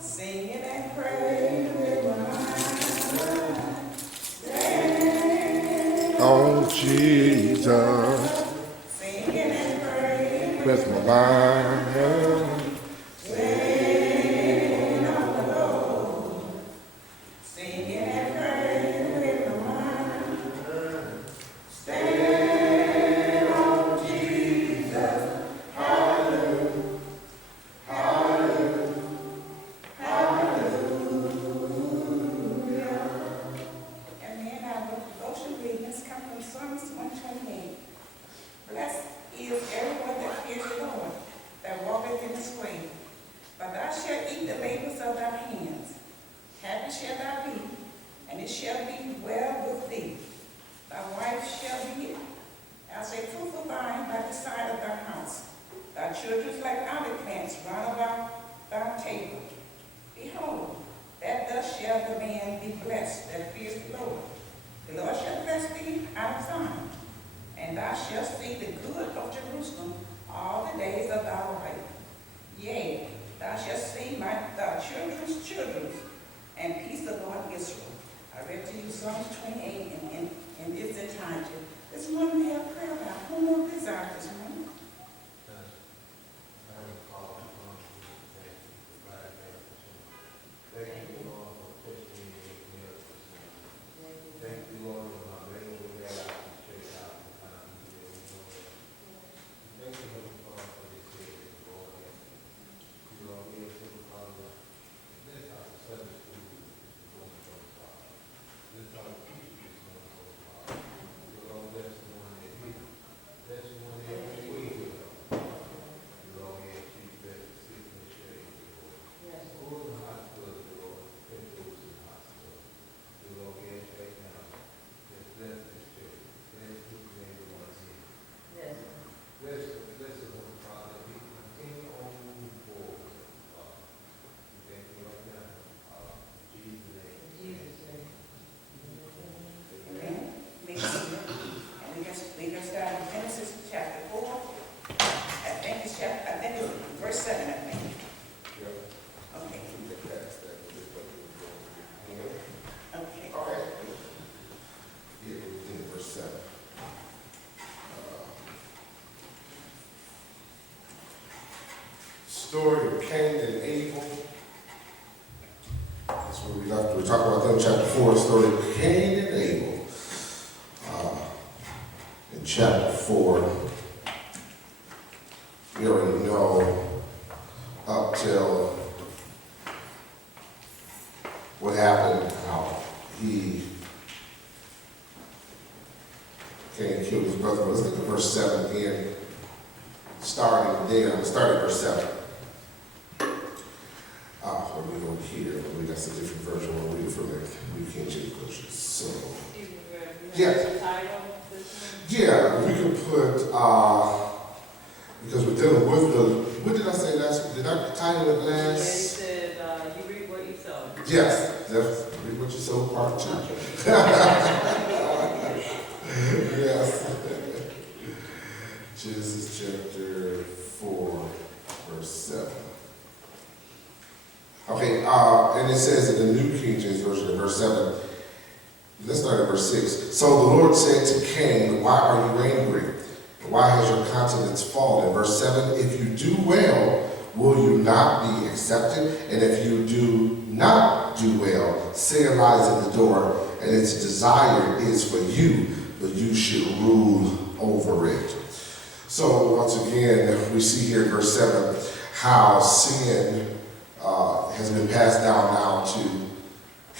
Singing and praying with my Oh, Jesus, singing and praying with my mind. singing and praying with my mind. And then our devotion readings come from Psalms 128. Blessed is everyone that fears the Lord, that walketh in his way. For thou shalt eat the labors of thy hands. Happy shall thou be, and it shall be well with thee. Thy wife shall be as a fruitful vine by the side of thy house. Thy children like olive plants round about thy table. Behold, that thus shall the man be blessed that fears the Lord. The Lord shall bless thee out of Zion, and thou shalt see the good of Jerusalem all the days of thy life. Yea, thou shalt see thy children's children, and peace upon Israel. I read to you Psalms 28 in its entirety. This morning we have prayer about who will desire this morning. Thank you, Lord, for taking me to the up this morning. Thank you, Lord, for my regular way out to check out the time to be able to know that. Thank you, Heavenly Father, for this day, Lord. You, Lord, we are so Father. Bless our Sunday school this morning, Father. Bless our teachers this morning, Father. You, Lord, bless the one that here. Bless the one that every way here. You, Lord, we ask you to bless the sick and the shade, Lord. Yes. All the hospitals, Lord, and those in the hospital. You, Lord, we ask right now, just bless this church. Bless each and every one here. Yes. Bless the one, Father, that we continue on moving forward, Father. We thank you right now, in Jesus' name. In Jesus' name. Amen. And we can start in Genesis chapter 4. I think it's verse 7, I think. Yeah. Okay. We get past that, we just put it in the Okay. Okay. Yeah, it was in verse 7. Story of Cain and Abel. That's where we left. We're talking about them, chapter 4, story of Cain and Abel. In chapter 4, we already know up till what happened, how he Cain killed his brother. Let's look at verse 7 again. Starting there, start at verse 7. When we go here, but that's a different version. We'll read it from the New King James Version. So, yeah, we could put, because we're dealing with what did I say last? Did I title it Yeah, you last? said, you reap what you sow. Yes, that's read what you sow, part 2. Yes. Genesis chapter 4, verse 7. Okay, and it says in the New King James Version, in verse 7, let's start at verse 6. So the Lord said to Cain, why are you angry? Why has your countenance fallen? Verse 7, if you do well, will you not be accepted? And if you do not do well, sin lies at the door, and its desire is for you, but you should rule over it. So once again, we see here in verse 7 how sin has been passed down now to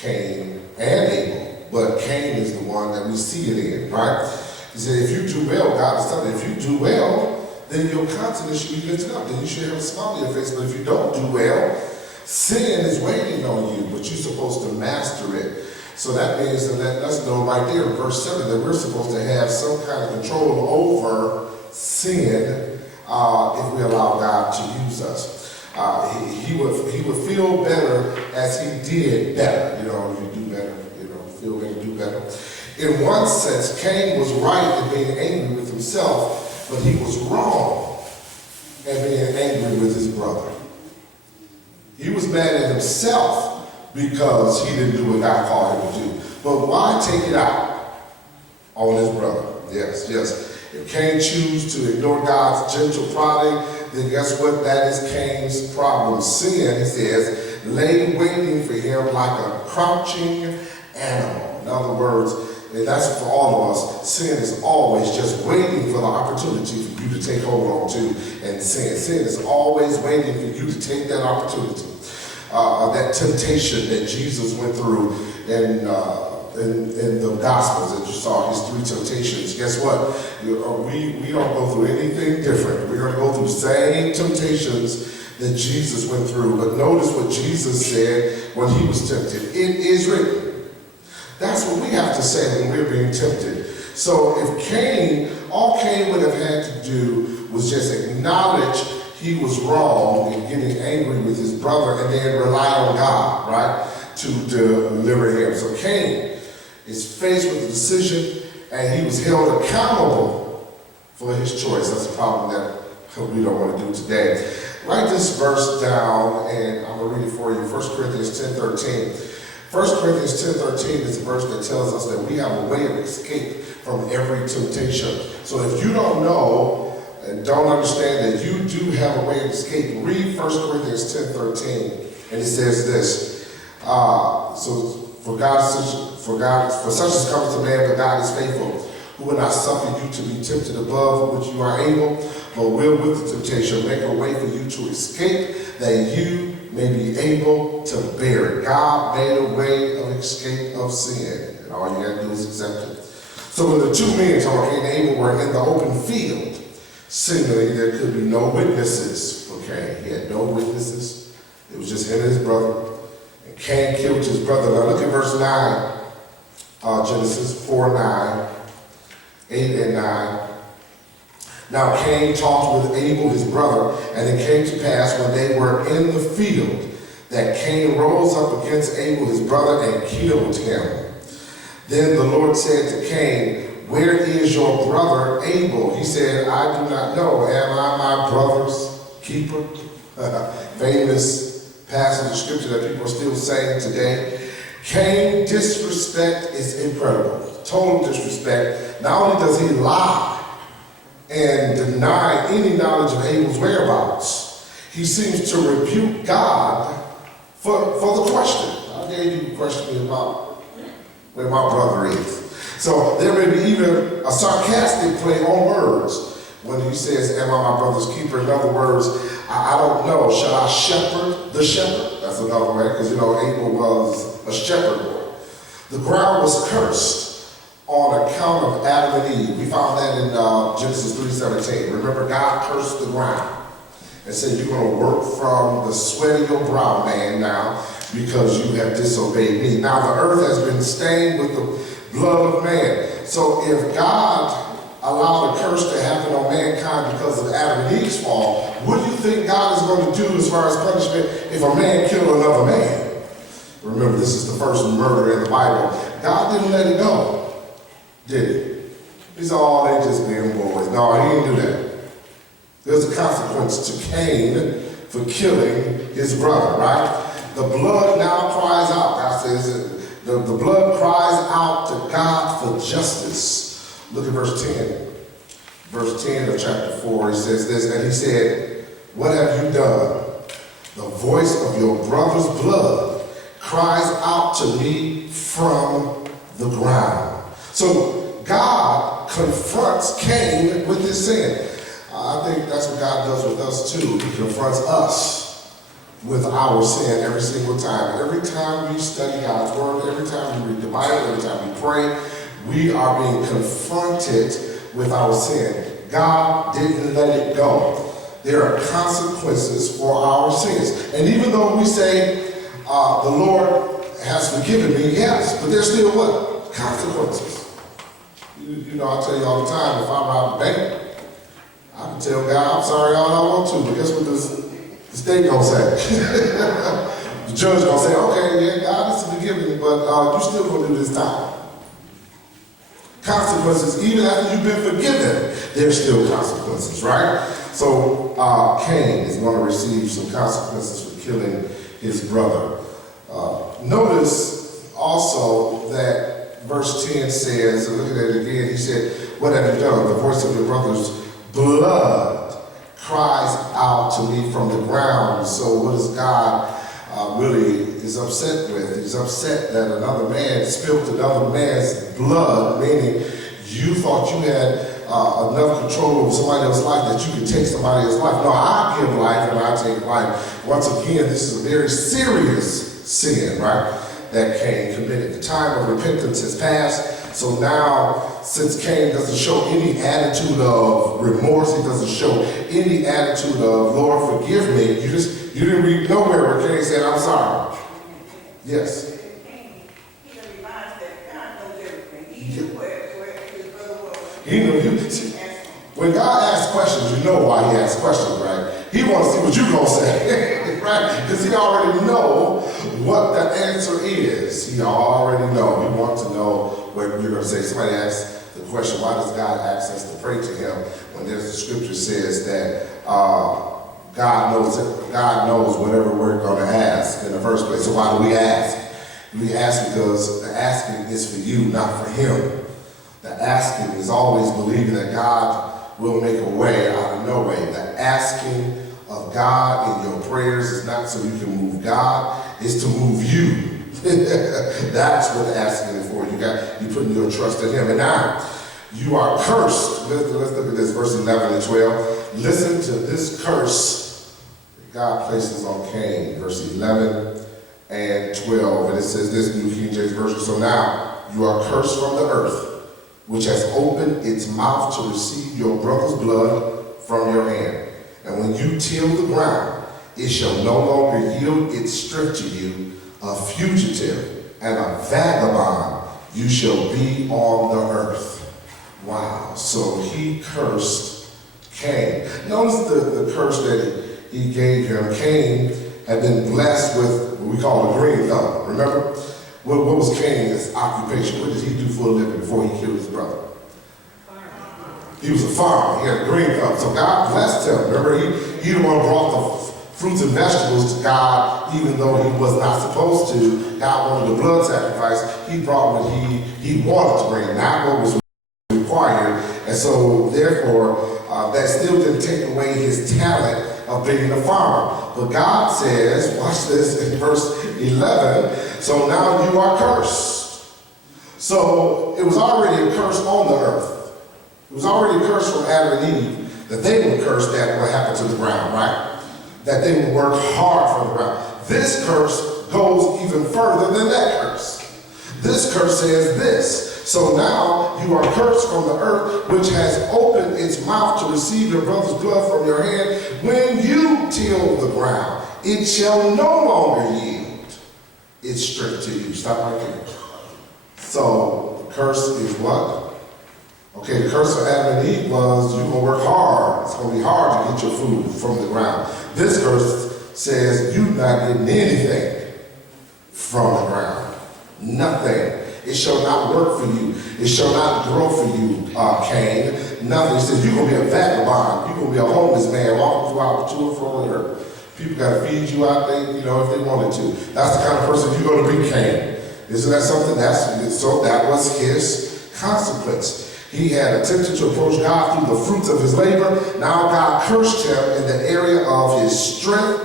Cain and Abel, but Cain is the one that we see it in, right? He said, if you do well, God is telling you, if you do well, then your countenance should be lifted up, then you should have a smile on your face. But if you don't do well, sin is waiting on you, but you're supposed to master it. So that means that letting us know right there in verse 7 that we're supposed to have some kind of control over sin if we allow God to use us. He would feel better as he did better. You know, you do better, feel better, do better. In one sense, Cain was right in being angry with himself, but he was wrong in being angry with his brother. He was mad at himself because he didn't do what God called him to do. But why take it out on his brother? Yes, yes. If Cain chooses to ignore God's gentle prodding, then guess what? That is Cain's problem. Sin, he says, lay waiting for him like a crouching animal. In other words, and that's for all of us, sin is always just waiting for the opportunity for you to take hold on to and sin. Sin is always waiting for you to take that opportunity. That temptation that Jesus went through in the Gospels that you saw, his 3 temptations. Guess what? We don't go through anything different. We're going to go through the same temptations that Jesus went through. But notice what Jesus said when he was tempted. It is written. That's what we have to say when we're being tempted. So if all Cain would have had to do was just acknowledge he was wrong and getting angry with his brother and then rely on God, right, to deliver him. So Cain is faced with a decision and he was held accountable for his choice. That's a problem that we don't want to do today. Write this verse down and I'm going to read it for you. 1 Corinthians 10:13. 1 Corinthians 10:13 is a verse that tells us that we have a way of escape from every temptation. So if you don't know and don't understand that you do have a way of escape, read 1 Corinthians 10:13, and it says this. For such is coming to man, but God is faithful, who will not suffer you to be tempted above which you are able, but will with the temptation make a way for you to escape, that you may be able to bear it. God made a way of escape of sin, and all you got to do is accept it. So when the 2 men, Cain and Abel, were in the open field, seemingly there could be no witnesses for Cain. He had no witnesses. It was just him and his brother. And Cain killed his brother. Now look at verse 9, Genesis 4:9, 8 and 9. Now Cain talked with Abel his brother, and it came to pass when they were in the field that Cain rose up against Abel his brother and killed him. Then the Lord said to Cain, where is your brother Abel? He said, I do not know. Am I my brother's keeper? Famous passage of scripture that people are still saying today. Cain's disrespect is incredible. Total disrespect. Not only does he lie and deny any knowledge of Abel's whereabouts, he seems to rebuke God for the question. I gave you a question about where my brother is. So there may be even a sarcastic play on words when he says, am I my brother's keeper? In other words, I don't know. Shall I shepherd the shepherd? That's another way, because Abel was a shepherd boy. The ground was cursed on account of Adam and Eve. We found that in Genesis 3:17. Remember, God cursed the ground and said, you're going to work from the sweat of your brow, man, now, because you have disobeyed me. Now the earth has been stained with the blood of man. So if God allowed a curse to happen on mankind because of Adam and Eve's fall, what do you think God is going to do as far as punishment if a man killed another man? Remember, this is the first murder in the Bible. God didn't let it go, did he? He said, oh, they just being boys. No, he didn't do that. There's a consequence to Cain for killing his brother, right? The blood now cries out. God says, the blood cries out to God for justice. Look at verse 10. Verse 10 of chapter 4, he says this, and he said, what have you done? The voice of your brother's blood cries out to me from the ground. So God confronts Cain with his sin. I think that's what God does with us too. He confronts us with our sin every single time. Every time we study God's word, every time we read the Bible, every time we pray, we are being confronted with our sin. God didn't let it go. There are consequences for our sins. And even though we say, the Lord has forgiven me, yes, but there's still what? Consequences. I tell you all the time, if I rob a bank, I can tell God, I'm sorry all I want to, but guess what the state gonna say? The judge gonna say, okay, yeah, God is forgiving, but you still gonna do this time. Consequences, even after you've been forgiven, there's still consequences, right? So Cain is going to receive some consequences for killing his brother. Notice also that verse 10 says, look at it again, he said, what have you done? The voice of your brother's blood cries out to me from the ground. So what is God really is upset with? He's upset that another man spilled another man's blood, meaning you thought you had enough control over somebody else's life that you could take somebody else's life. No, I give life and I take life. Once again, this is a very serious sin, right, that Cain committed. The time of repentance has passed. So now, since Cain doesn't show any attitude of remorse, he doesn't show any attitude of, Lord, forgive me. You didn't read nowhere where Cain said, I'm sorry. Yes. He realized that God knows everything. He knew where his brother was. He knew you. When God asks questions, you know why he asks questions, right? He wants to see what you're going to say, right? Because he already know what the answer is. He already know. He wants to know what you're going to say. Somebody asked the question, why does God ask us to pray to him when there's the scripture says that God knows whatever we're going to ask in the first place. So why do we ask? We ask because the asking is for you, not for him. The asking is always believing that God will make a way out of no way. The asking of God in your prayers is not so you can move God, it's to move you. That's what the asking is for. You putting your trust in him. And now, you are cursed. Let's look at this, verse 11 and 12. Listen to this curse that God places on Cain, verse 11 and 12. And it says this, New King James Version. So now, you are cursed from the earth, which has opened its mouth to receive your brother's blood from your hand. And when you till the ground, it shall no longer yield its strength to you. A fugitive and a vagabond you shall be on the earth. Wow. So he cursed Cain. Notice the curse that he gave him. Cain had been blessed with what we call a green thumb. Remember? What was Cain's occupation? What did he do for a living before he killed his brother? He was a farmer. He had a green thumb. So God blessed him. Remember, he the one brought the fruits and vegetables to God, even though he was not supposed to. God wanted the blood sacrifice. He brought what he wanted to bring, not what was required. And so, therefore, that still didn't take away his talent of being a farmer. But God says, watch this in verse 11, so now you are cursed. So it was already a curse on the earth. It was already a curse from Adam and Eve that they would curse that what happened to the ground, right? That they would work hard for the ground. This curse goes even further than that curse. This curse says this. So now you are cursed from the earth, which has opened its mouth to receive your brother's blood from your hand. When you till the ground, it shall no longer yield its strength to you. Stop right there. So the curse is what? Okay, the curse of Adam and Eve was you're going to work hard. It's going to be hard to get your food from the ground. This curse says you're not getting anything from the ground. Nothing. It shall not work for you. It shall not grow for you, Cain. Nothing. It says you're going to be a vagabond. You're going to be a homeless man walking throughout to and from the earth. People got to feed you out there, if they wanted to. That's the kind of person you're going to be, Cain. Isn't that something? So that was his consequence. He had attempted to approach God through the fruits of his labor. Now God cursed him in the area of his strength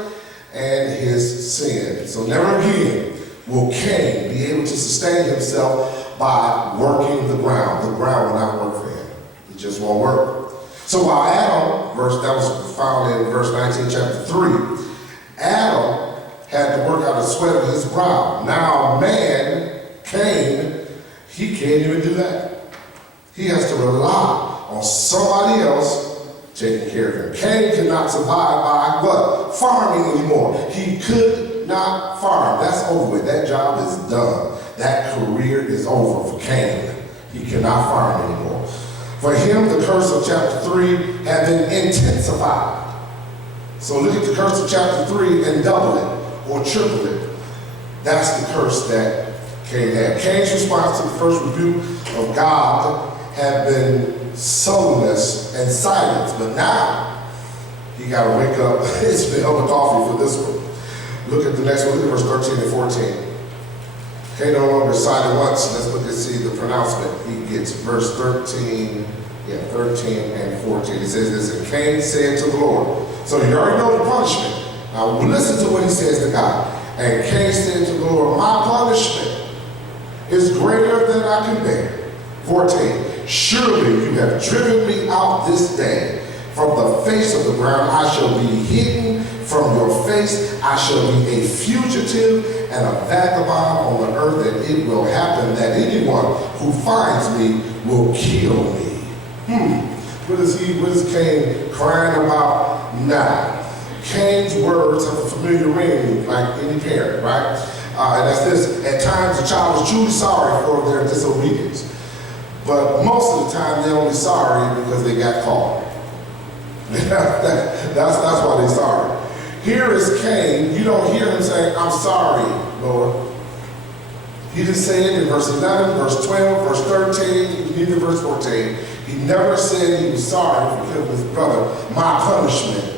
and his sin. So never again will Cain be able to sustain himself by working the ground. The ground will not work for him. It just won't work. So while Adam, that was found in verse 19, chapter 3, Adam had to work out a sweat of his brow. Now man, Cain, he can't even do that. He has to rely on somebody else taking care of him. Cain could not survive by what? Farming anymore. He could not farm. That's over with. That job is done. That career is over for Cain. He cannot farm anymore. For him, the curse of chapter 3 had been intensified. So look at the curse of chapter 3 and double it or triple it. That's the curse that Cain had. Cain's response to the first rebuke of God had been sullenness and silence, but now he got to wake up and smell the coffee for this one. Look at the next one, look at verse 13 and 14. Cain no longer sided once. Let's look and see the pronouncement he gets. Verse 13, 13 and 14. It says this, and Cain said to the Lord. So you already know the punishment. Now listen to what he says to God. And Cain said to the Lord, my punishment is greater than I can bear. 14. Surely you have driven me out this day from the face of the ground. I shall be hidden from your face. I shall be a fugitive and a vagabond on the earth, and it will happen that anyone who finds me will kill me. What is Cain crying about now? Cain's words have a familiar ring, like any parent, right? And that's this: at times the child is truly sorry for their disobedience, but most of the time they're only sorry because they got caught. That's why they're sorry. Here is Cain. You don't hear him saying, I'm sorry, Lord. He didn't say it in verse 11, verse 12, verse 13, even verse 14. He never said he was sorry for killing his brother. My punishment.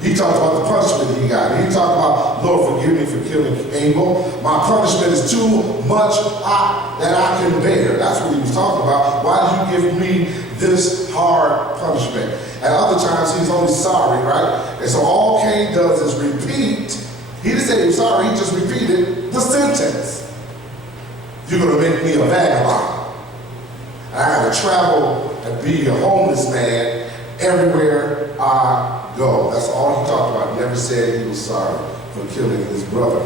He talked about the punishment he got. He talked about, Lord, forgive me for killing Abel. My punishment is too much that I can bear. That's what he was talking about. Why do you give me this hard punishment? At other times, he's only sorry, right? And so all Cain does is repeat. He didn't say he was sorry. He just repeated the sentence. You're going to make me a vagabond. I got to travel and be a homeless man everywhere I go. That's all he talked about. He never said he was sorry for killing his brother.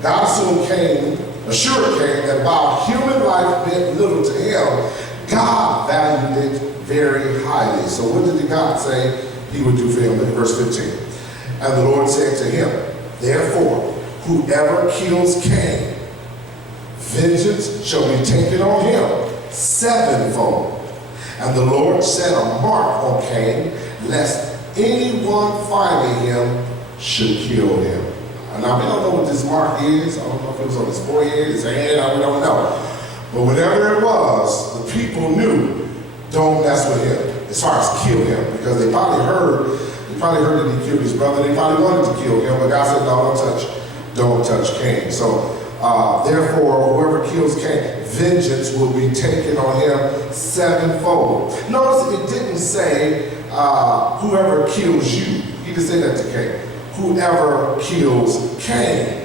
God assured Cain that while human life meant little to him, God valued it very highly. So what did God say he would do for him? Look at verse 15. And the Lord said to him, therefore, whoever kills Cain, vengeance shall be taken on him sevenfold. And the Lord set a mark on Cain, lest anyone finding him should kill him. And now we don't know what this mark is. I don't know if it was on his forehead, his hand, we don't know. But whatever it was, the people knew, don't mess with him, as far as kill him, because they probably heard that he killed his brother. They probably wanted to kill him, but God said, no, don't touch Cain. So therefore, whoever kills Cain, vengeance will be taken on him sevenfold. Notice it didn't say whoever kills you. He didn't say that to Cain. Whoever kills Cain.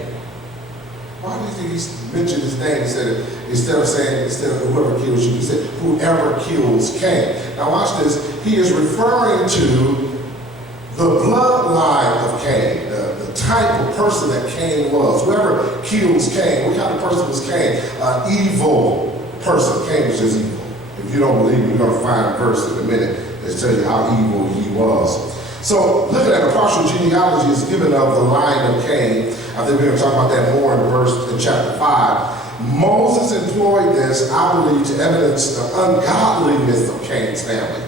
Why do you think he mentioned his name? He said it, instead of whoever kills you, he said whoever kills Cain. Now watch this. He is referring to the bloodline of Cain, the type of person that Cain was. Whoever kills Cain, what kind of person was Cain? An evil person. Cain was just evil. If you don't believe me, you're going to find a verse in a minute that tells you how evil he was. So looking at a partial genealogy is given of the line of Cain. I think we're going to talk about that more in chapter 5. Moses employed this, I believe, to evidence the ungodliness of Cain's family.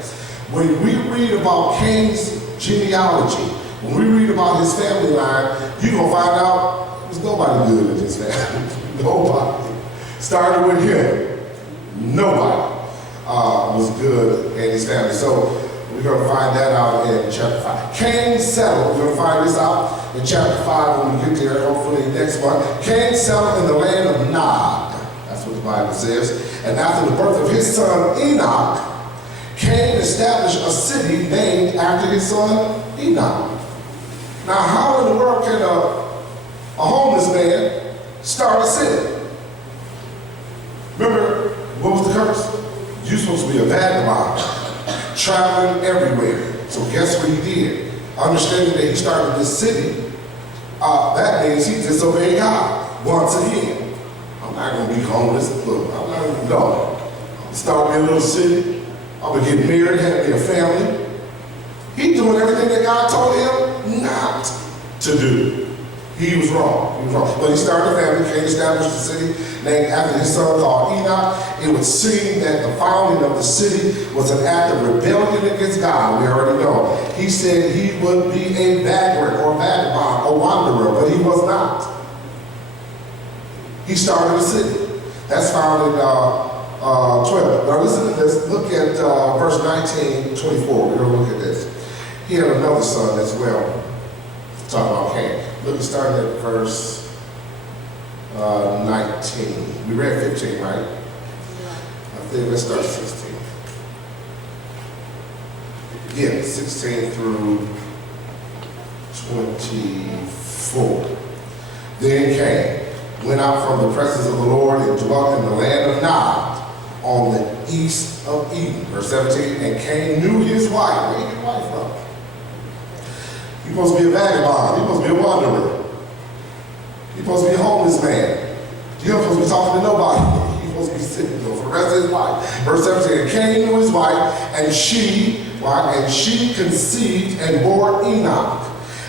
When we read about Cain's genealogy, when we read about his family line, you're going to find out there's nobody good in his family. Nobody. Started with him. Nobody was good in his family. So we're going to find that out in chapter 5. Cain settled. We're going to find this out in chapter 5 when we get there, hopefully next month. Cain settled in the land of Nod. That's what the Bible says. And after the birth of his son Enoch, Cain established a city named after his son Enoch. Now, how in the world can a homeless man start a city? Remember, what was the curse? You're supposed to be a vagabond, traveling everywhere. So guess what he did? Understanding that he started this city, that means he disobeyed God once again. I'm not going to be homeless. Look, I'm not going to go. I'm starting a little city. I'm going to get married, have me a family. He's doing everything that God told him not to do. He was wrong. He was wrong. But he started a family, Cain established a city named after his son called Enoch. It would seem that the founding of the city was an act of rebellion against God. We already know. He said he would be a vagrant or vagabond or wanderer, but he was not. He started a city. That's found in 12. Now listen to this. Look at verse 19, 24. We're going to look at this. He had another son as well. Talking about Cain. Look, starting at verse 19. We read 15, right? I think let's start 16. Yeah, 16 through 24. Then Cain went out from the presence of the Lord and dwelt in the land of Nod on the east of Eden. Verse 17, and Cain knew his wife. Where did his wife from? He's supposed to be a vagabond. He's supposed to be a wanderer. He's supposed to be a homeless man. He's not supposed to be talking to nobody. He's supposed to be sitting there for the rest of his life. Verse 17, and Cain knew his wife, and she conceived and bore Enoch.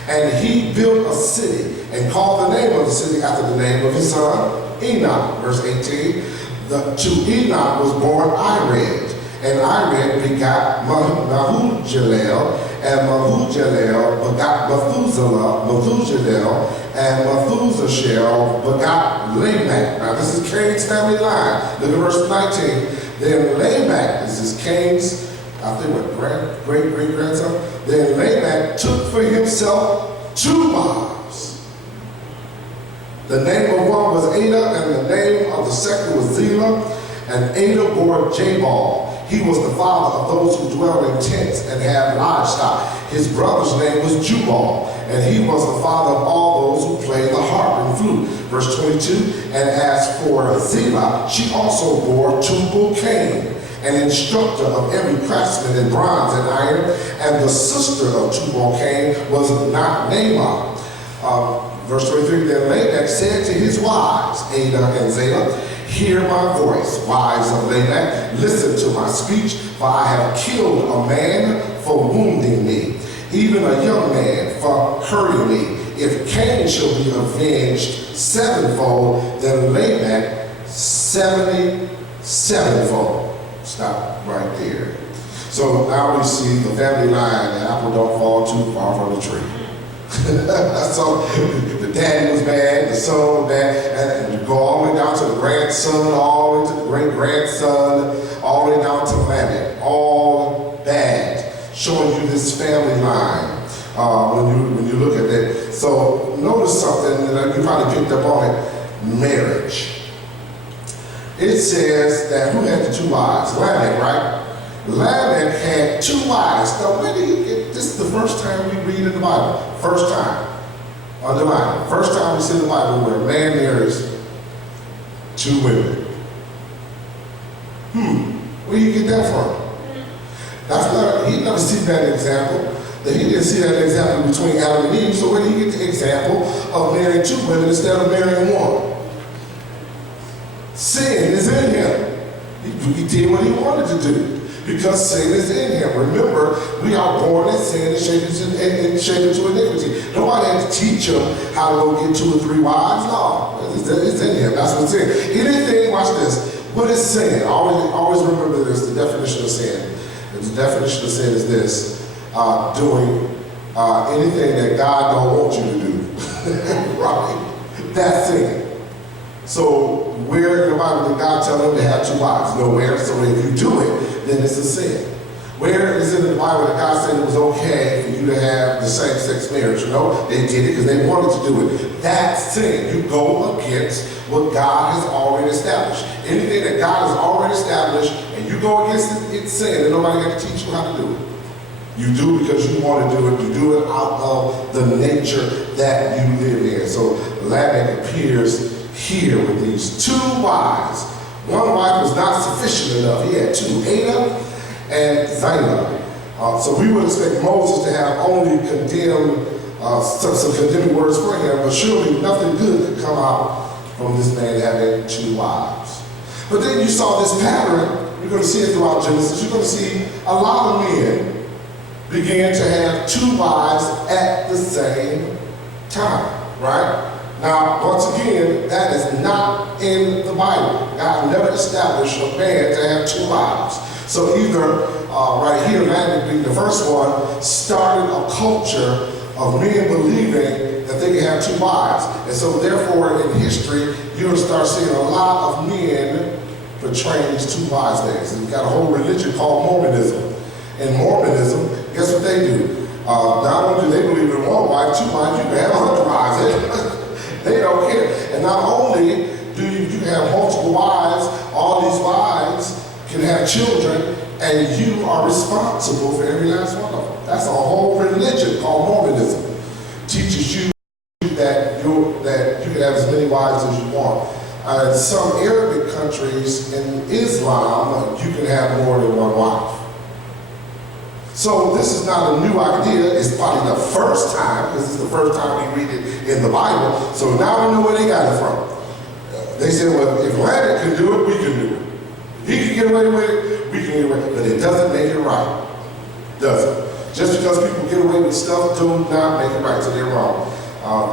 And he built a city and called the name of the city after the name of his son, Enoch. Verse 18, to Enoch was born Ired, and Ired begot Mahujalel, and Mahujalel begot Methuselah, and Methuselah begot Lamech. Now this is Cain's family line. Look at verse 19. Then Lamech, this is Cain's, I think what, great-great-grandson? Then Lamech took for himself 2 wives. The name of one was Ada, and the name of the second was Zillah, and Ada bore Jabal. He was the father of those who dwell in tents and have livestock. His brother's name was Jubal, and he was the father of all those who play the harp and flute. Verse 22, and as for Zillah, she also bore Tubal-Cain, an instructor of every craftsman in bronze and iron, and the sister of Tubal-Cain was not Naamah. Verse 23, then Lamech said to his wives, Ada and Zillah, hear my voice, wives of Lamech, listen to my speech, for I have killed a man for wounding me, even a young man for hurting me. If Cain shall be avenged 7-fold, then Lamech 77-fold. Stop right there. So now we see the family line, the apple don't fall too far from the tree. So the daddy was bad, the son was bad, and go all the way down to the grandson, all the way to the great-grandson, all the way down to Lamech, all bad, showing you this family line when you look at that. So notice something, and you probably picked up on it, marriage. It says that who had the 2 wives? Lamech, right? Lamech had 2 wives. Now, where did he get this? Is the first time we read in the Bible. First time. Underline. First time we see in the Bible where a man marries 2 women. Where do you get that from? That's not, he never seen that example. He didn't see that example between Adam and Eve. So where did he get the example of marrying 2 women instead of marrying 1? Sin is in him. He did what he wanted to do because sin is in him. Remember, we are born in sin and shaped into iniquity. Nobody had to teach him how to go get 2 or 3 wives. No, it's in him. That's what's in. Anything, watch this. What is sin? Always remember this, the definition of sin. The definition of sin is this, doing anything that God don't want you to do. Right? That's sin. So where in the Bible did God tell them to have 2 wives? Nowhere. So if you do it, then it's a sin. Where is it in the Bible that God said it was okay for you to have the same-sex marriage? You know, they did it because they wanted to do it. That's sin. You go against what God has already established. Anything that God has already established and you go against it, it's sin, and nobody got to teach you how to do it. You do it because you want to do it. You do it out of the nature that you live in. So Lamech appears here with these 2 wives. 1 wife was not sufficient enough. He had 2, Ada and Zillah. So we would expect Moses to have only condemned, some condemning words for him, but surely nothing good could come out from this man having 2 wives. But then you saw this pattern. You're going to see it throughout Genesis. You're going to see a lot of men begin to have 2 wives at the same time, right? Now, once again, that is not in the Bible. God never established a man to have 2 wives. So either right here, Lamech being the first one, started a culture of men believing that they can have 2 wives. And so therefore, in history, you'll start seeing a lot of men portraying these 2 wives things. And you've got a whole religion called Mormonism. In Mormonism, guess what they do? Not only do they believe in one wife, two wives, you can have 100 wives. They don't care. And not only do you have multiple wives, all these wives can have children, and you are responsible for every last one of them. That's a whole religion called Mormonism. Teaches you that you can have as many wives as you want. In some Arabic countries in Islam, you can have more than one wife. So this is not a new idea. It's probably the first time, because it's the first time we read it in the Bible. So now we know where they got it from. They said, well, if Lamech can do it, we can do it. If he can get away with it, we can get away with it. But it doesn't make it right. Doesn't. Just because people get away with stuff, do not make it right, so they're wrong.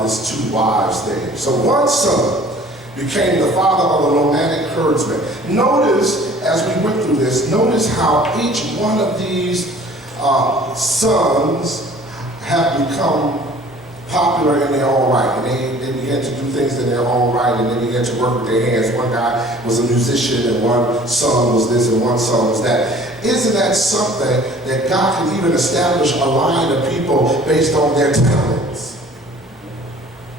This two wives thing. So one son became the father of the nomadic herdsman. Notice, as we went through this, notice how each one of these sons have become popular in their own right. And they began to do things in their own right, and they began to work with their hands. One guy was a musician, and one son was this, and one son was that. Isn't that something that God can even establish a line of people based on their talents?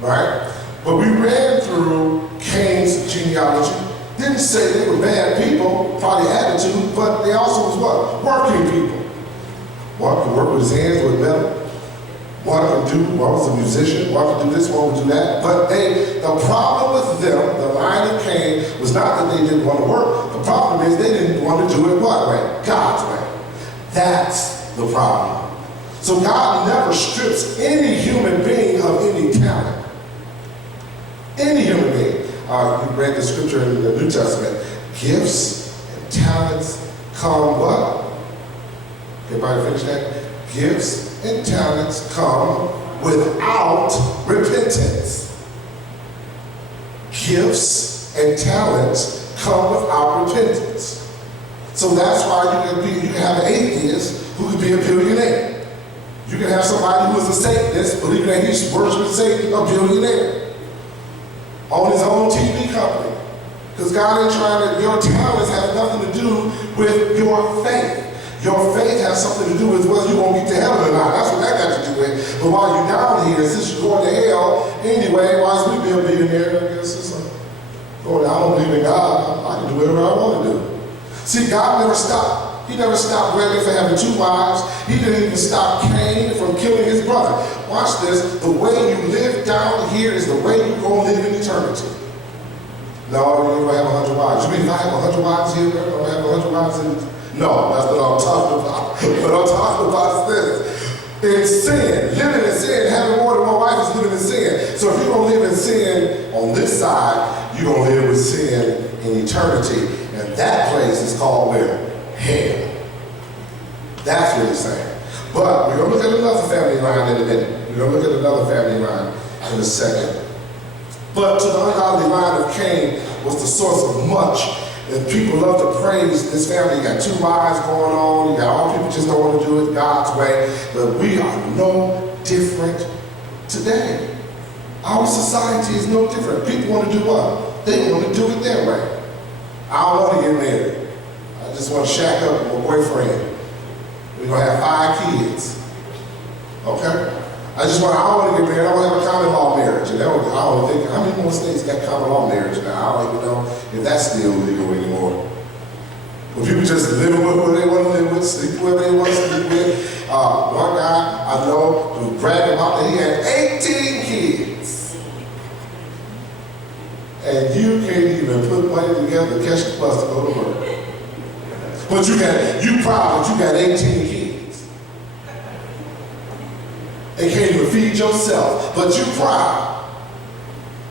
Right? But we ran through Cain's genealogy. Didn't say they were bad people, probably attitude, but they also was what? Working people. One could work with his hands with metal. One was a musician, one could do this, one would do that. But the problem with them, the line of Cain, was not that they didn't want to work. The problem is they didn't want to do it what way? God's way. That's the problem. So God never strips any human being of any talent. Any human being. You read the scripture in the New Testament. Gifts and talents come what? Everybody finish that? Gifts and talents come without repentance. Gifts and talents come without repentance. So that's why you can have an atheist who could be a billionaire. You can have somebody who is a Satanist, believing that he's worshiping Satan, a billionaire. On his own TV company. Because God ain't trying to, your talents have nothing to do with your faith. Your faith has something to do with whether you're going to get to heaven or not. That's what that got to do with. But while you're down here, since you're going to hell, anyway, why should we be a billionaire? I guess it's like, Lord, I don't believe in God. I can do whatever I want to do. See, God never stopped. He never stopped Lamech for having two wives. He didn't even stop Cain from killing his brother. Watch this. The way you live down here is the way you're going to live in eternity. No, you're going to have 100 wives. You mean if I have 100 wives here, I'm going to have 100 wives in? No, that's what I'm talking about. What I'm talking about is this. In sin, living in sin, having more than one wife is living in sin. So if you're going to live in sin on this side, you're going to live with sin in eternity. And that place is called where? Hell. That's what he's saying. But we're going to look at another family line in a minute. We're going to look at another family line in a second. But to the ungodly line of Cain was the source of much. And people love to praise this family. You got two wives going on. You got all people just don't want to do it God's way. But we are no different today. Our society is no different. People want to do what? They want to do it their way. I don't want to get married. I just want to shack up with my boyfriend. We're going to have 5 kids. Okay? I don't want to get married. I want to have a common law marriage. And I don't think, how many more states got common law marriage now? I don't even know if that's still legal anymore. When people just live with whoever they want to live with, sleep whoever they want to sleep with. One guy I know was bragging about that he had 18 kids. And you can't even put money together to catch the bus to go to work. But you proud that you got 18 kids. And can't even feed yourself, but you're proud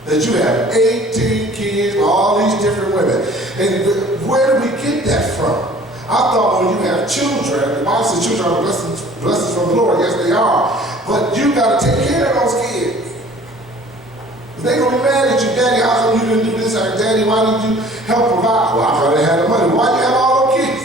that you have 18 kids, all these different women. And where do we get that from? I thought when you have children, the Bible says children are blessings from the Lord. Yes, they are. But you got to take care of those kids. They're going to be mad at you. Daddy, how come you didn't do this? Or, Daddy, why didn't you help provide? Well, I thought they had the money. Why do you have all those kids?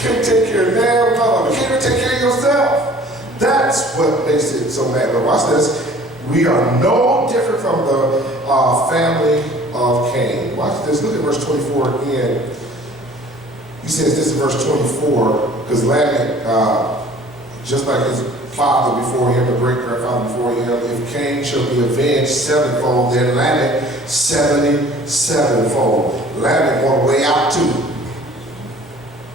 Can't take care of them. You can't even take care of yourself. That's what makes it so bad. But watch this. We are no different from the family of Cain. Watch this. Look at verse 24 again. He says this in verse 24, because Lamech just like his father before him, the great-grandfather before him. If Cain shall be avenged sevenfold, then Lamech 77-fold. Lamech on the way out too.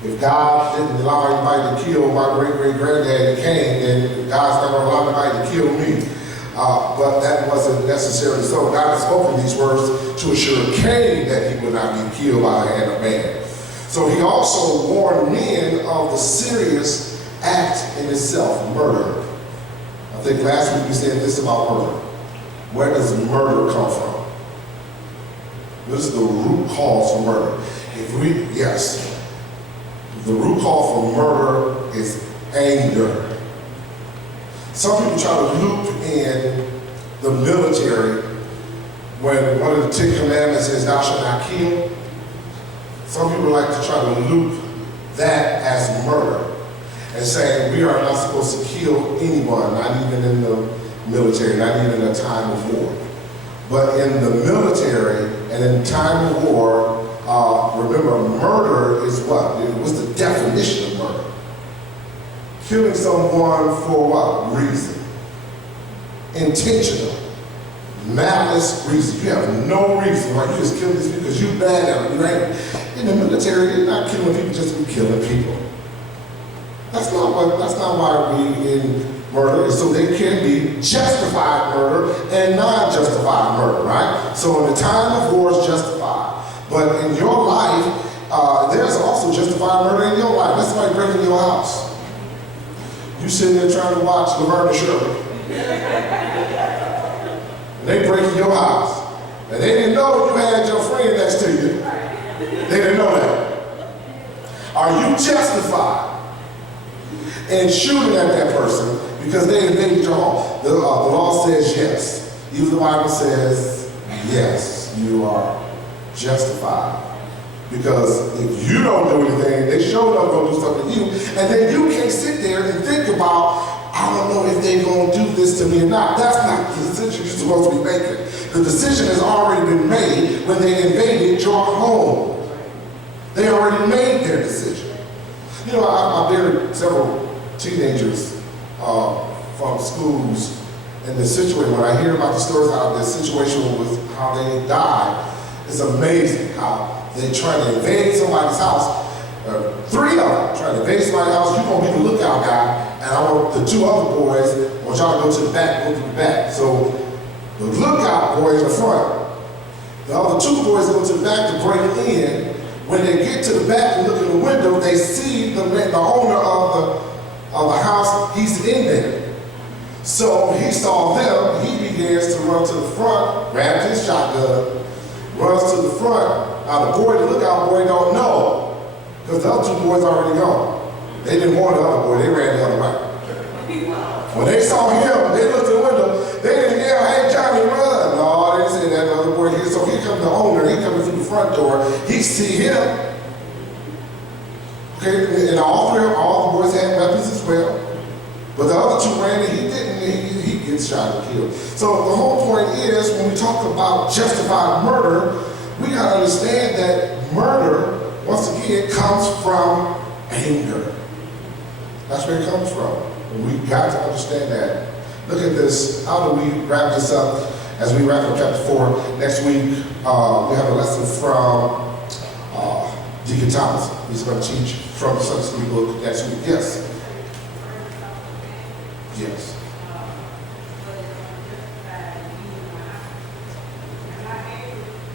If God didn't allow anybody to kill my great-great-granddaddy Cain, then God's not going to allow anybody to kill me. But that wasn't necessarily so. God has spoken these words to assure Cain that he would not be killed by the hand of man. So he also warned men of the serious act in itself, murder. I think last week we said this about murder. Where does murder come from? What is the root cause for murder? The root cause for murder is anger. Some people try to loop in the military when one of the 10 Commandments says, thou shalt not kill. Some people like to try to loop that as murder and say we are not supposed to kill anyone, not even in the military, not even in a time of war. But in the military and in time of war, remember, murder is what? What's the definition of murder? Killing someone for what reason? Intentional. Malice reason. You have no reason why you just kill these people because you bad at it. Right? In the military, you're not killing people just to be killing people. That's not why we in murder is so they can be justified murder and non-justified murder, right? So in the time of war is justified. But in your life, there's also justified murder in your life. That's somebody breaking your house. You sitting there trying to watch Laverne and Shirley. And they break your house. And they didn't know you had your friend next to you. They didn't know that. Are you justified in shooting at that person because they invaded your home? The law says yes. Even the Bible says yes, you are justified. Because if you don't do anything, they sure up going to do something to you. And then you can't sit there and think about, I don't know if they're going to do this to me or not. That's not the decision you're supposed to be making. The decision has already been made when they invaded your home. They already made their decision. You know, I buried several teenagers from schools in this situation. When I hear about the stories how the situation with how they died, it's amazing how they try to invade somebody's house. 3 of them try to invade somebody's house. You're going to be the lookout guy, and I want the 2 other boys, I want y'all to go to the back, go to the back. So the lookout boy is in the front. The other 2 boys go to the back to break in. When they get to the back and look in the window, they see the owner of the house, he's in there. So he saw them, he begins to run to the front, grabs his shotgun, runs to the front. Now the lookout boy don't know, because the other 2 boys already gone. They didn't warn the other boy, they ran the other way. When they saw him, they looked in the window, they didn't yell, hey Johnny, run. No, they didn't say that, the other boy here. So here comes the owner, he coming through the front door, he see him. Okay, and all the boys had weapons as well. But the other 2 ran and he didn't, he gets shot and killed. So the whole point is, when we talk about justified murder, we got to understand that murder, once again, comes from anger. That's where it comes from. And we've got to understand that. Look at this. How do we wrap this up as we wrap up chapter 4? Next week, we have a lesson from Deacon Thomas. He's going to teach from the Sunday school book next week. Yes. Yes.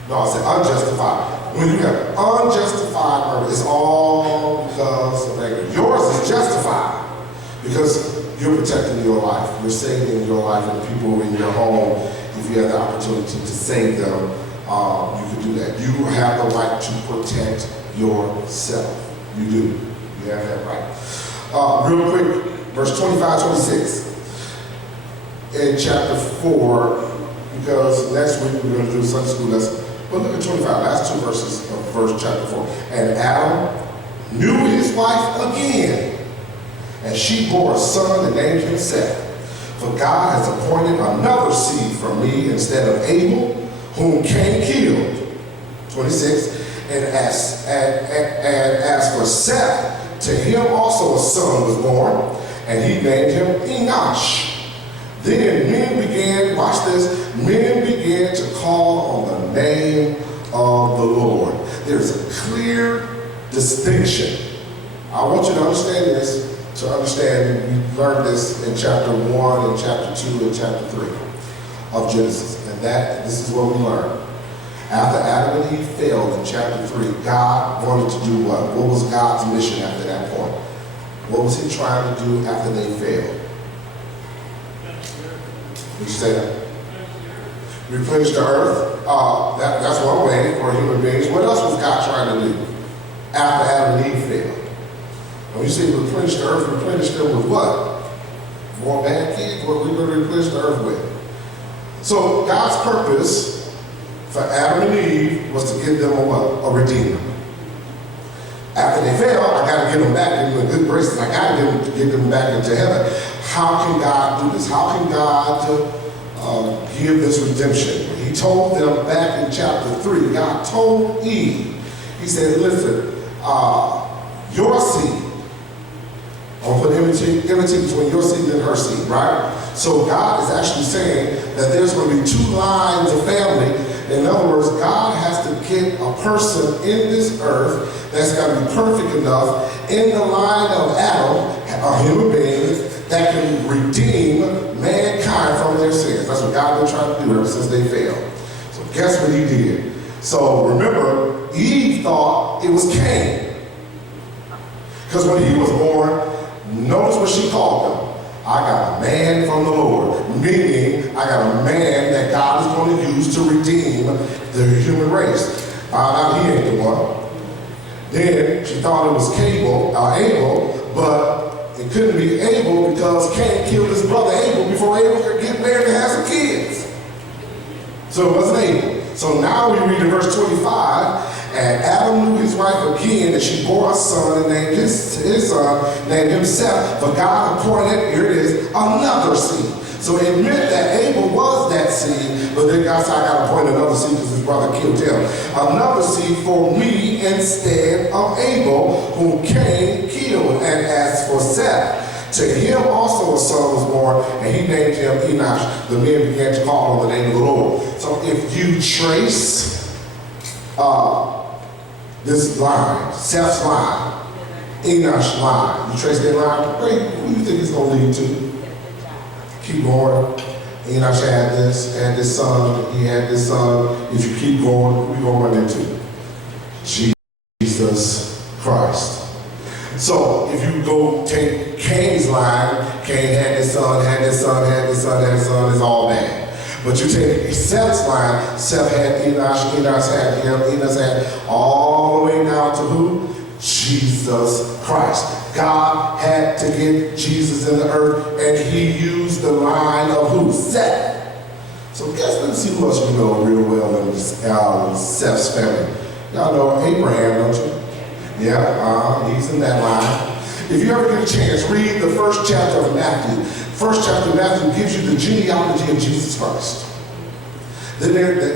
No, I said unjustified. When you have unjustified murder, it's all because of anger. Yours is justified because you're protecting your life. You're saving your life and the people in your home. If you have the opportunity to save them, you can do that. You have the right to protect yourself. You do. You have that right. Real quick, verse 25, 26 in chapter 4, because next week we're going to do a Sunday school lesson. But look at 25, last 2 verses of chapter 4. And Adam knew his wife again, and she bore a son and named him Seth. For God has appointed another seed from me instead of Abel, whom Cain killed. 26. And as for Seth, to him also a son was born, and he named him Enosh. Then men began, watch this, men began to call on the name of the Lord. There's a clear distinction. I want you to understand this, to understand, we learned this in chapter 1 and chapter 2 and chapter 3 of Genesis. And this is what we learned. After Adam and Eve failed in chapter 3, God wanted to do what? What was God's mission after that point? What was he trying to do after they failed? Would you say that? Replenish the earth. That's one way for human beings. What else was God trying to do after Adam and Eve failed? When you say replenish the earth, replenish them with what? More bad kids? What are we going to replenish the earth with? So God's purpose for Adam and Eve was to give them a what? A redeemer. After they fail, I got to get them back into good graces. I got to get them back into heaven. How can God do this? How can God give this redemption? He told them back in chapter 3, God told Eve, he said, listen, your seed, I'll put enmity between your seed and her seed, right? So God is actually saying that there's going to be two lines of family. In other words, God has to get a person in this earth that's going to be perfect enough in the line of Adam, a human being, that can redeem mankind from their sins. That's what God been trying to do ever since they failed. So guess what he did? So remember, Eve thought it was Cain. Because when he was born, notice what she called him. I got a man from the Lord, meaning I got a man that God is going to use to redeem the human race. Now he ain't the one. Then she thought it was Abel, but it couldn't be Abel because Cain killed his brother Abel before Abel could get married and have some kids. So it wasn't Abel. So now we read in verse 25, and Adam knew his wife again, and she bore a son and named his son, named him Seth. For God appointed, here it is, another seed. So it meant that Abel was that seed, but then God said, I got to appoint another seed because his brother killed him. Another seed for me instead of Abel, whom Cain killed. And as for Seth, to him also a son was born, and he named him Enosh. The men began to call on the name of the Lord. So if you trace this line, Seth's line, Enosh's line, you trace that line, where do you think it's going to lead to? Keep going. Enosh had this son, he had this son. If you keep going, we're going to run into Jesus Christ. So if you go take Cain's line, Cain had this son, had this son, had this son, had this son, it's all bad. But you take Seth's line, Seth had Enosh, Enosh had him, Enosh had all the way down to who? Jesus Christ. God had to get Jesus in the earth, and he used the line of who? Seth. So guess, let's see who else you know real well in Seth's family. Y'all know Abraham, don't you? Yeah, he's in that line. If you ever get a chance, read the first chapter of Matthew. First chapter of Matthew gives you the genealogy of Jesus Christ. Then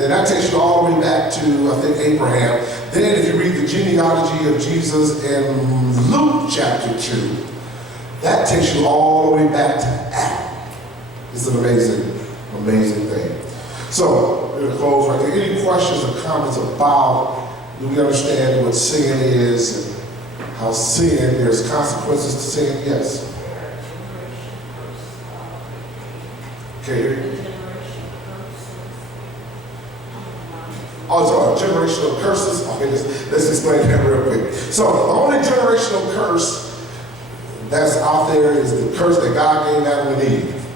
that takes you all the way back to, I think, Abraham. Then if you read the genealogy of Jesus in Luke chapter 2, that takes you all the way back to Adam. It's an amazing, amazing thing. So, we're going to close right there. Any questions or comments about, do we understand what sin is and how sin, there's consequences to sin? Yes. Okay. Oh, sorry, generational curses. Okay, let's explain that real quick. So the only generational curse that's out there is the curse that God gave Adam and Eve.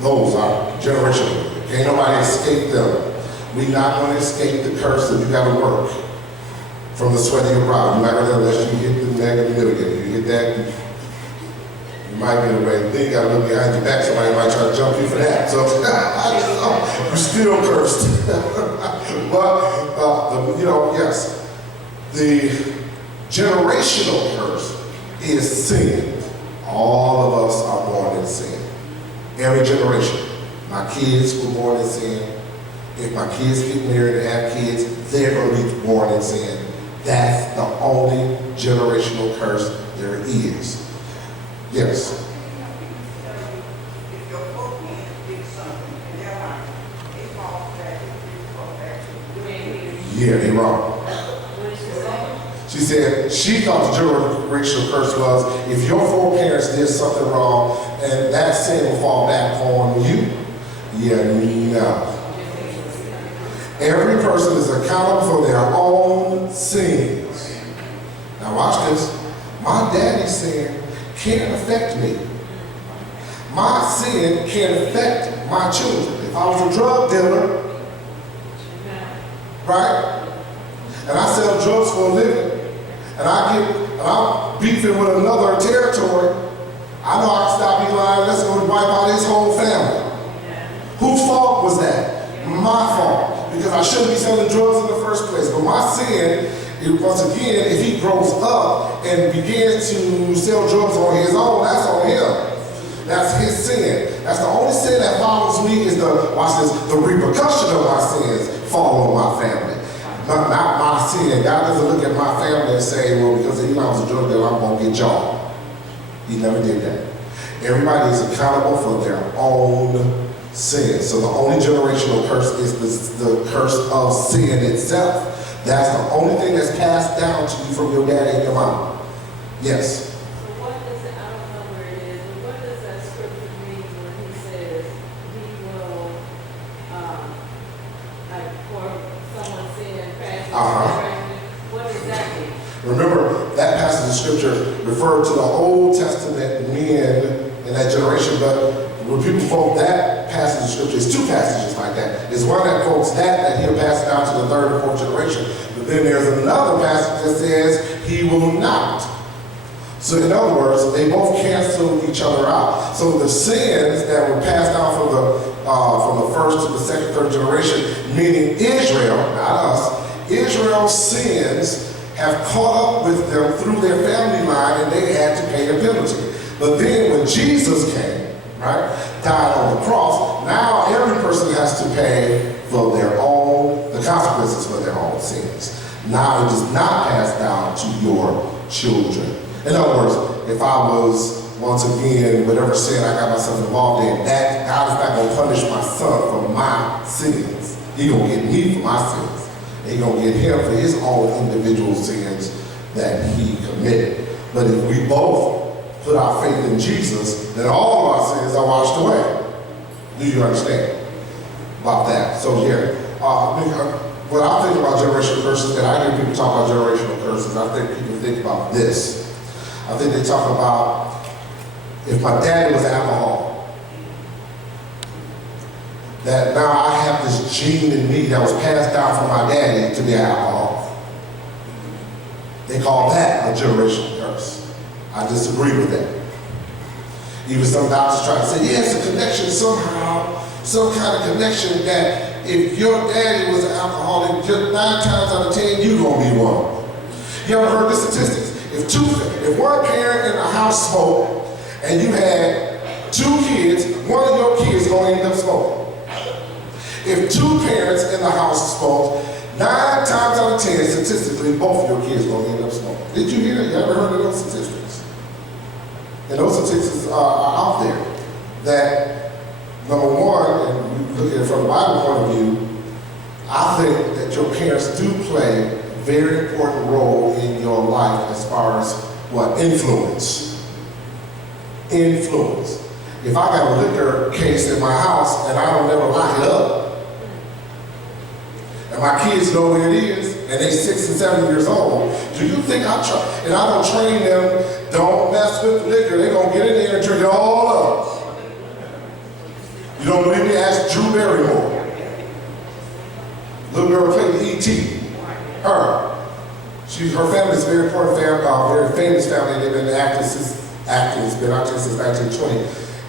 Those are generational. Ain't nobody escape them. We're not going to escape the curse that you got to work from the sweat of your brow. You're not going to unless you hit the negative middle. You hit that, you might get away. Then you got to look behind your back. Somebody might try to jump you for that. So you're still cursed. But yes, the generational curse is sin. All of us are born in sin. Every generation. My kids were born in sin. If my kids get married and have kids, they're going to be born in sin. That's the only generational curse there is. Yes. Yeah, they wrong. What did she say? She said she thought the generational curse was if your foreparents did something wrong and that sin will fall back on you. Yeah, no. Every person is accountable for their own sins. Now watch this. My daddy's sin can't affect me. My sin can't affect my children. If I was a drug dealer, right? And I sell drugs for a living, and I'm beefing with another territory, I know I can stop me lying, let's go wipe out his whole family. Whose fault was that? My fault. Because I shouldn't be selling drugs in the first place. But my sin, once again, if he grows up and begins to sell drugs on his own, that's on him. That's his sin. That's the only sin that follows me is the repercussion of my sins fall on my family. Not my sin. God doesn't look at my family and say, well, because he was a drug dealer, I'm going to get y'all. He never did that. Everybody is accountable for their own sin. So the only generational curse is the curse of sin itself. That's the only thing that's passed down to you from your daddy and your mom. Yes? So what does it, I don't know where it is, but what does that scripture mean when he says he will, like for someone's sin and pass it? What does that mean? Remember, that passage of scripture referred to the Old Testament men in that generation, but when people quote that passage of scripture, it's two passages like that. There's one that quotes that he'll pass it down to the third and fourth generation. But then there's another passage that says he will not. So in other words, they both cancel each other out. So the sins that were passed down from the first to the second, third generation, meaning Israel, not us, Israel's sins have caught up with them through their family line, and they had to pay a penalty. But then when Jesus came, right, died on the cross, now every person has to pay for the consequences for their own sins. Now it is not passed down to your children. In other words, if I was, once again, whatever sin I got myself involved in, that God is not going to punish my son for my sins. He's going to get me for my sins. He's going to get him for his own individual sins that he committed. But if we both put our faith in Jesus, then all of our sins are washed away. Do you understand about that? So here, when I think about generational curses, and I hear people talk about generational curses, I think people think about this. I think they talk about if my daddy was alcoholic, that now I have this gene in me that was passed down from my daddy to be an alcoholic. They call that a generational curse. I disagree with that. Even some doctors try to say, yeah, it's a connection somehow, some kind of connection that if your daddy was an alcoholic, just 9 times out of 10, you're going to be one. You ever heard the statistics? If one parent in the house smoked and you had 2 kids, one of your kids is going to end up smoking. If 2 parents in the house smoked, 9 times out of 10, statistically, both of your kids are going to end up smoking. Did you hear that? You ever heard of those statistics? And those statistics are out there. That, number one, and we look at it from the Bible point of view, I think that your parents do play a very important role in your life as far as what? Influence. Influence. If I got a liquor case in my house and I don't ever lock it up, and my kids know where it is, and they're 6 and 7 years old, do you think I don't train them, don't mess with liquor, they're going to get in there and drink it all up. You don't believe me? Ask Drew Barrymore. Little girl played E14. Her family's a very important family, very famous family. They've been acting, been out there since 1920.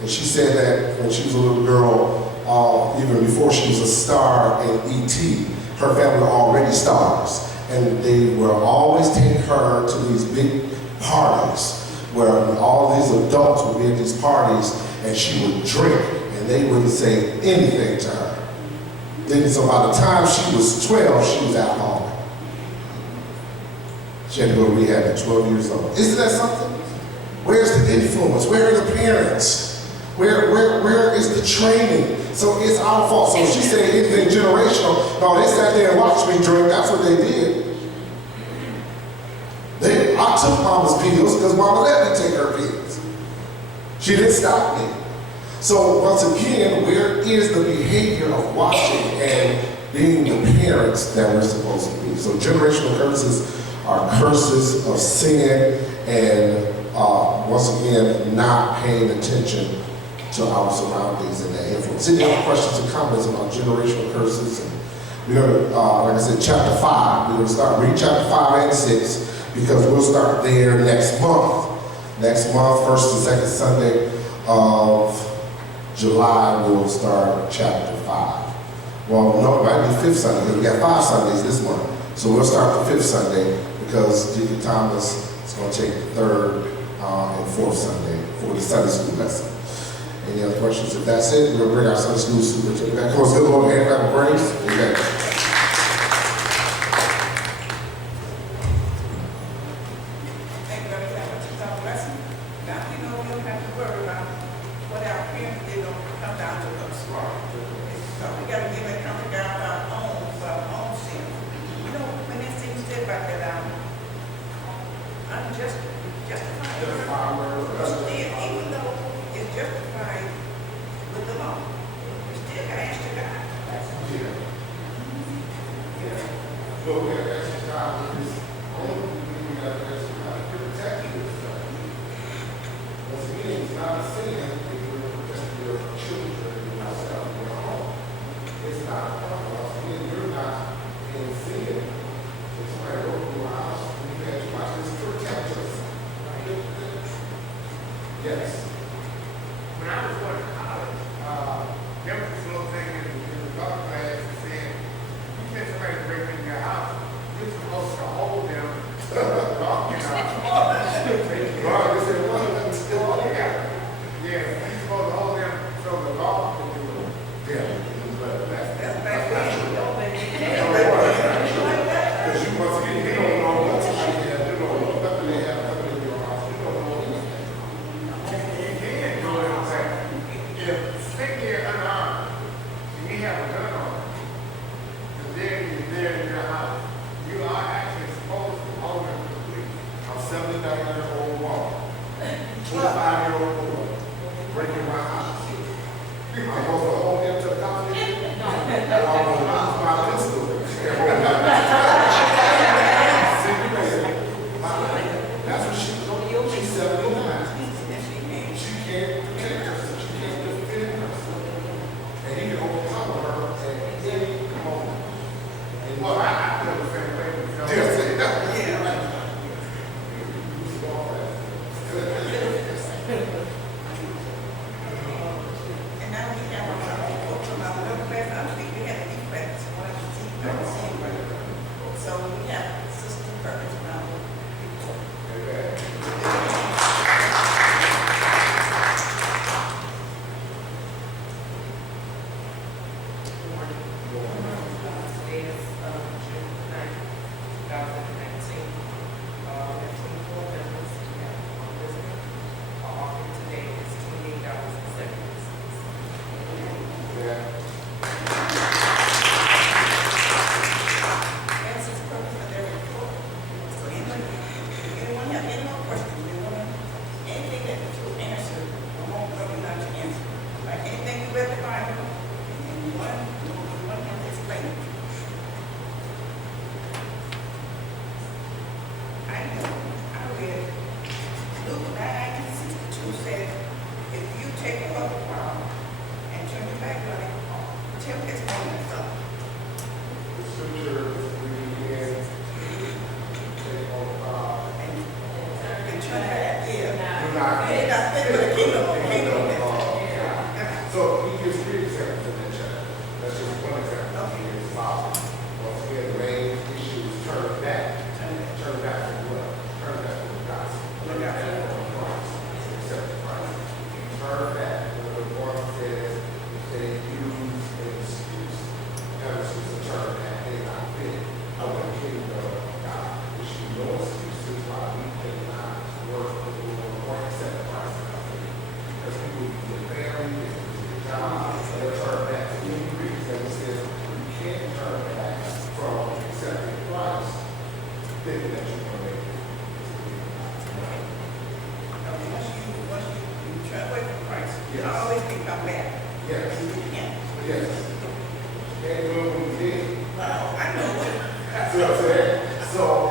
And she said that when she was a little girl, even before she was a star in E.T., her family were already stars. And they would always take her to these big parties where all these adults would be at these parties and she would drink and they wouldn't say anything to her. Then so by the time she was 12, she was alcoholic. She had to go to rehab at 12 years old. Isn't that something? Where's the influence? Where are the parents? Where is the training? So it's our fault. So she said anything generational. No, they sat there and watched me drink. That's what they did. I took mama's pills because mama let me take her pills. She didn't stop me. So once again, where is the behavior of watching and being the parents that we're supposed to be? So generational curses are curses of sin and once again, not paying attention to our surroundings and their influence. Any other questions or comments about generational curses? And we're going to, like I said, chapter 5. We're going to start reading chapter 5 and 6 because we'll start there next month. Next month, first and second Sunday of July, we'll start chapter 5. Well, no, it might be fifth Sunday because we got 5 Sundays this month. So we'll start the fifth Sunday because Deacon Thomas is going to take the third and fourth Sunday for the Sunday school lesson. Any other questions? If that's it, we'll bring our Sunday school superintendent back. Come on, good Lord, hand clap of praise. Amen. Thank you, Brother Talbot, for the lesson. Now, we know we don't have to worry about what our parents did or come down to the smart. So we got to give an account of our own sin. You know, when this thing said about that, justified. Still, even though it's justified with the law, we still got to ask the God. So we got to ask God with this only thing we got to ask God to protect you. Once again, it's not a sin if you're protecting your children and yourself in your home. It's not a problem. Once again, you're not in sin. If somebody broke into your house, you had to watch this to protect yourself. Yes. When I was going to college, there was this little thing in the golf class that said, you catch somebody breaking into your house, you're supposed to hold them, lock it up. God, they said, well, let me still look at it. Yeah, always can come back. Yes, Yeah. yes. Can't do it when you did. Well, I know it. That's what I'm saying. So